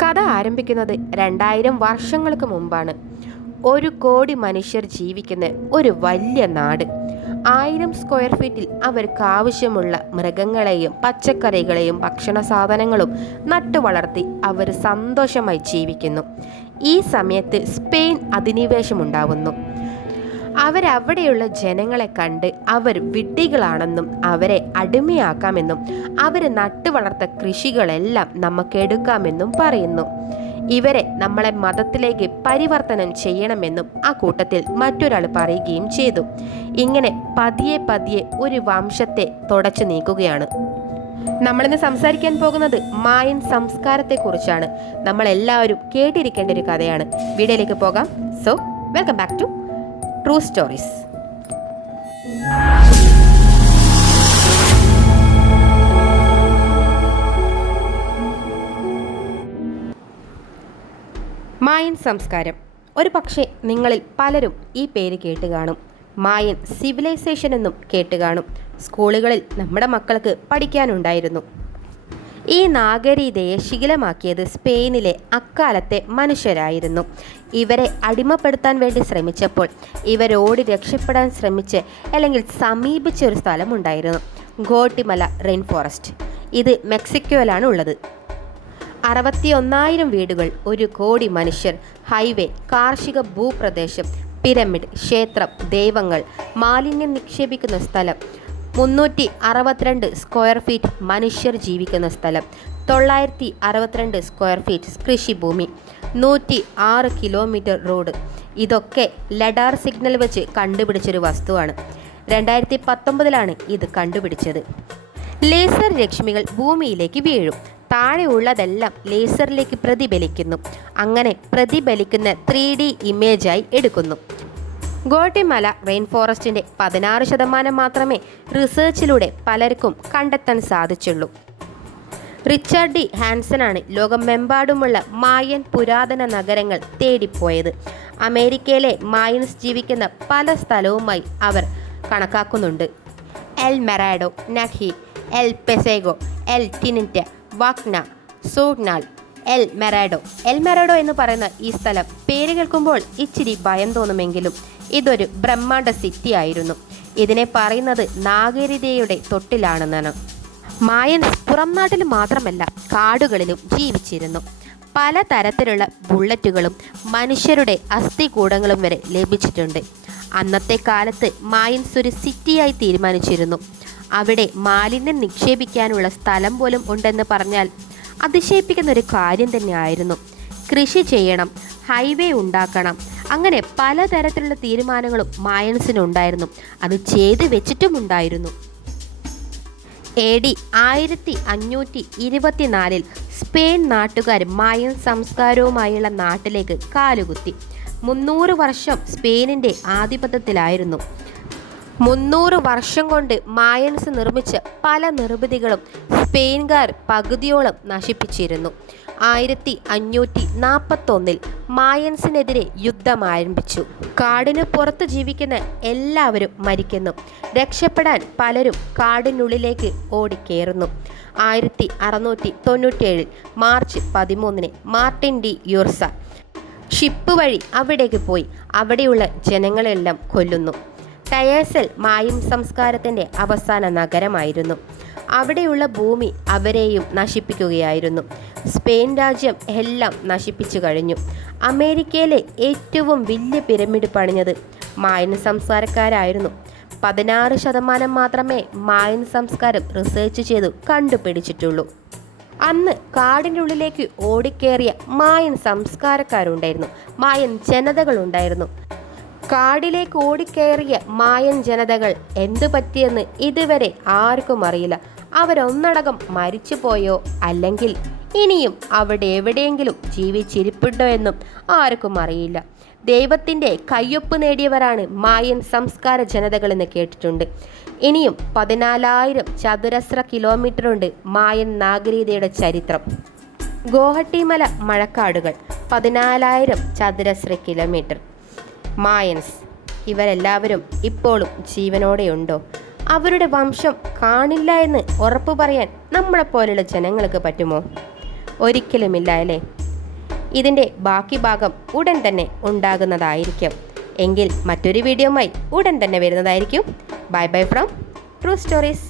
കഥ ആരംഭിക്കുന്നത് 2000 വർഷങ്ങൾക്ക് മുമ്പാണ്. 1 കോടി മനുഷ്യർ ജീവിക്കുന്ന ഒരു വലിയ നാട്. 1000 സ്ക്വയർ ഫീറ്റിൽ അവർക്ക് ആവശ്യമുള്ള മൃഗങ്ങളെയും പച്ചക്കറികളെയും ഭക്ഷണ സാധനങ്ങളും നട്ടുവളർത്തി അവർ സന്തോഷമായി ജീവിക്കുന്നു. ഈ സമയത്ത് സ്പെയിൻ അധിനിവേശമുണ്ടാവുന്നു. അവരവിടെയുള്ള ജനങ്ങളെ കണ്ട് അവർ വിഡ്ഢികളാണെന്നും അവരെ അടിമയാക്കാമെന്നും അവർ നട്ടുവളർത്ത കൃഷികളെല്ലാം നമുക്കെടുക്കാമെന്നും പറയുന്നു. ഇവരെ നമ്മളെ മതത്തിലേക്ക് പരിവർത്തനം ചെയ്യണമെന്നും ആ കൂട്ടത്തിൽ മറ്റൊരാൾ പറയുകയും ചെയ്തു. ഇങ്ങനെ പതിയെ പതിയെ ഒരു വംശത്തെ തുടച്ചു നീക്കുകയാണ്. നമ്മളിന്ന് സംസാരിക്കാൻ പോകുന്നത് മായൻ സംസ്കാരത്തെക്കുറിച്ചാണ്. നമ്മളെല്ലാവരും കേട്ടിരിക്കേണ്ട ഒരു കഥയാണ്. വീഡിയോയിലേക്ക് പോകാം. So welcome back to true stories. Mayan സംസ്കാരം. ഒരു പക്ഷേ നിങ്ങളിൽ പലരും ഈ പേര് കേട്ട് കാണും. മായൻ സിവിലൈസേഷൻ എന്നും കേട്ട് കാണും. സ്കൂളുകളിൽ നമ്മുടെ മക്കൾക്ക് പഠിക്കാനുണ്ടായിരുന്നു. ഈ നാഗരികതയെ ശിഥിലമാക്കിയത് സ്പെയിനിലെ അക്കാലത്തെ മനുഷ്യരായിരുന്നു. ഇവരെ അടിമപ്പെടുത്താൻ വേണ്ടി ശ്രമിച്ചപ്പോൾ ഇവരോട് രക്ഷപ്പെടാൻ ശ്രമിച്ച് അല്ലെങ്കിൽ സമീപിച്ച ഒരു സ്ഥലമുണ്ടായിരുന്നു, ഗോട്ടിമല റെയിൻ ഫോറസ്റ്റ്. ഇത് മെക്സിക്കോയിലാണ് ഉള്ളത്. 61,000 വീടുകൾ, 1 കോടി മനുഷ്യർ, ഹൈവേ, കാർഷിക ഭൂപ്രദേശം, പിരമിഡ്, ക്ഷേത്രം, ദൈവങ്ങൾ, മാലിന്യം നിക്ഷേപിക്കുന്ന സ്ഥലം, 362 സ്ക്വയർ ഫീറ്റ് മനുഷ്യർ ജീവിക്കുന്ന സ്ഥലം, 962 സ്ക്വയർ ഫീറ്റ് കൃഷിഭൂമി, 106 കിലോമീറ്റർ റോഡ്. ഇതൊക്കെ ലഡാർ സിഗ്നൽ വെച്ച് കണ്ടുപിടിച്ചൊരു വസ്തുവാണ്. 2019 ഇത് കണ്ടുപിടിച്ചത്. ലേസർ രശ്മികൾ ഭൂമിയിലേക്ക് വീഴും. താഴെ ഉള്ളതെല്ലാം ലേസറിലേക്ക് പ്രതിഫലിക്കുന്നു. അങ്ങനെ പ്രതിഫലിക്കുന്ന 3D ഇമേജായി എടുക്കുന്നു. ഗോട്ടിമല റെയിൻ ഫോറസ്റ്റിൻ്റെ 16% മാത്രമേ റിസർച്ചിലൂടെ പലർക്കും കണ്ടെത്താൻ സാധിച്ചുള്ളൂ. റിച്ചാർഡ് ഡി ഹാൻസനാണ് ലോകമെമ്പാടുമുള്ള മായൻ പുരാതന നഗരങ്ങൾ തേടിപ്പോയത്. അമേരിക്കയിലെ മായൻസ് ജീവിക്കുന്ന പല സ്ഥലവുമായി അവർ കണക്കാക്കുന്നുണ്ട്. എൽ മെറാഡോ, നഹി, എൽ പെസേഗോ, എൽ ടിനിറ്റ, വാക്ന, സൂഗ്നാൽ, എൽ മെറാഡോ എന്ന് പറയുന്ന ഈ സ്ഥലം പേര് കേൾക്കുമ്പോൾ ഇച്ചിരി ഭയം തോന്നുമെങ്കിലും ഇതൊരു ബ്രഹ്മാണ്ഡ സിറ്റി ആയിരുന്നു. ഇതിനെ പറയുന്നത് നാഗരികതയുടെ തൊട്ടിലാണെന്നാണ്. മായൻസ് പുറം നാട്ടിൽ മാത്രമല്ല കാടുകളിലും ജീവിച്ചിരുന്നു. പലതരത്തിലുള്ള ബുള്ളറ്റുകളും മനുഷ്യരുടെ അസ്ഥികൂടങ്ങളും വരെ ലഭിച്ചിട്ടുണ്ട്. അന്നത്തെ കാലത്ത് മായൻസ് ഒരു സിറ്റിയായി തീരുമാനിച്ചിരുന്നു. അവിടെ മാലിന്യം നിക്ഷേപിക്കാനുള്ള സ്ഥലം പോലും ഉണ്ടെന്ന് പറഞ്ഞാൽ അതിശയിപ്പിക്കുന്ന ഒരു കാര്യം തന്നെയായിരുന്നു. കൃഷി ചെയ്യണം, ഹൈവേ ഉണ്ടാക്കണം, അങ്ങനെ പലതരത്തിലുള്ള തീരുമാനങ്ങളും മായൻസിനുണ്ടായിരുന്നു. അത് ചെയ്തു വെച്ചിട്ടുമുണ്ടായിരുന്നു. AD 1524 സ്പെയിൻ നാട്ടുകാർ മായൻ സംസ്കാരവുമായുള്ള നാട്ടിലേക്ക് കാലുകുത്തി. 300 വർഷം സ്പെയിനിൻ്റെ ആധിപത്യത്തിലായിരുന്നു. 300 വർഷം കൊണ്ട് മായൻസ് നിർമ്മിച്ച പല നിർമ്മിതികളും സ്പെയിൻകാർ പകുതിയോളം നശിപ്പിച്ചിരുന്നു. 1541 മായൻസിനെതിരെ യുദ്ധം ആരംഭിച്ചു. കാടിന് പുറത്ത് ജീവിക്കുന്ന എല്ലാവരും മരിക്കുന്നു. രക്ഷപ്പെടാൻ പലരും കാടിനുള്ളിലേക്ക് ഓടിക്കേറുന്നു. 1697 മാർച്ച് 13 മാർട്ടിൻ ഡി യൂർസ ഷിപ്പ് വഴി അവിടേക്ക് പോയി അവിടെയുള്ള ജനങ്ങളെല്ലാം കൊല്ലുന്നു. ടയേഴ്സൽ മായൻ സംസ്കാരത്തിൻ്റെ അവസാന നഗരമായിരുന്നു. അവിടെയുള്ള ഭൂമി അവരെയും നശിപ്പിക്കുകയായിരുന്നു. സ്പെയിൻ രാജ്യം എല്ലാം നശിപ്പിച്ചു കഴിഞ്ഞു. അമേരിക്കയിലെ ഏറ്റവും വലിയ പിരമിഡ് പണിഞ്ഞത് മായൻ സംസ്കാരക്കാരായിരുന്നു. 16% മാത്രമേ മായൻ സംസ്കാരം റിസർച്ച് ചെയ്തു കണ്ടുപിടിച്ചിട്ടുള്ളൂ. അന്ന് കാടിനുള്ളിലേക്ക് ഓടിക്കേറിയ മായൻ സംസ്കാരക്കാരുണ്ടായിരുന്നു, മായൻ ജനതകളുണ്ടായിരുന്നു. കാടിലേക്ക് ഓടിക്കയറിയ മായൻ ജനതകൾ എന്തു പറ്റിയെന്ന് ഇതുവരെ ആർക്കും അറിയില്ല. അവരൊന്നടങ്കം മരിച്ചുപോയോ അല്ലെങ്കിൽ ഇനിയും അവിടെ എവിടെയെങ്കിലും ജീവിച്ചിരിപ്പുണ്ടോ എന്നും ആർക്കും അറിയില്ല. ദൈവത്തിൻ്റെ കയ്യൊപ്പ് നേടിയവരാണ് മായൻ സംസ്കാര ജനതകളെന്ന് കേട്ടിട്ടുണ്ട്. ഇനിയും 14,000 ചതുരശ്ര കിലോമീറ്ററുണ്ട് മായൻ നാഗരികതയുടെ ചരിത്രം. ഗോഹട്ടിമല മഴക്കാടുകൾ 14,000 ചതുരശ്ര കിലോമീറ്റർ. മായൻസ് ഇവരെല്ലാവരും ഇപ്പോഴും ജീവനോടെയുണ്ടോ? അവരുടെ വംശം കാണില്ല എന്ന് ഉറപ്പു പറയാൻ നമ്മളെപ്പോലുള്ള ജനങ്ങൾക്ക് പറ്റുമോ? ഒരിക്കലുമില്ല അല്ലേ? ഇതിൻ്റെ ബാക്കി ഭാഗം ഉടൻ തന്നെ ഉണ്ടാകുന്നതായിരിക്കും. എങ്കിൽ മറ്റൊരു വീഡിയോയുമായി ഉടൻ തന്നെ വരുന്നതായിരിക്കും. Bye bye from true stories.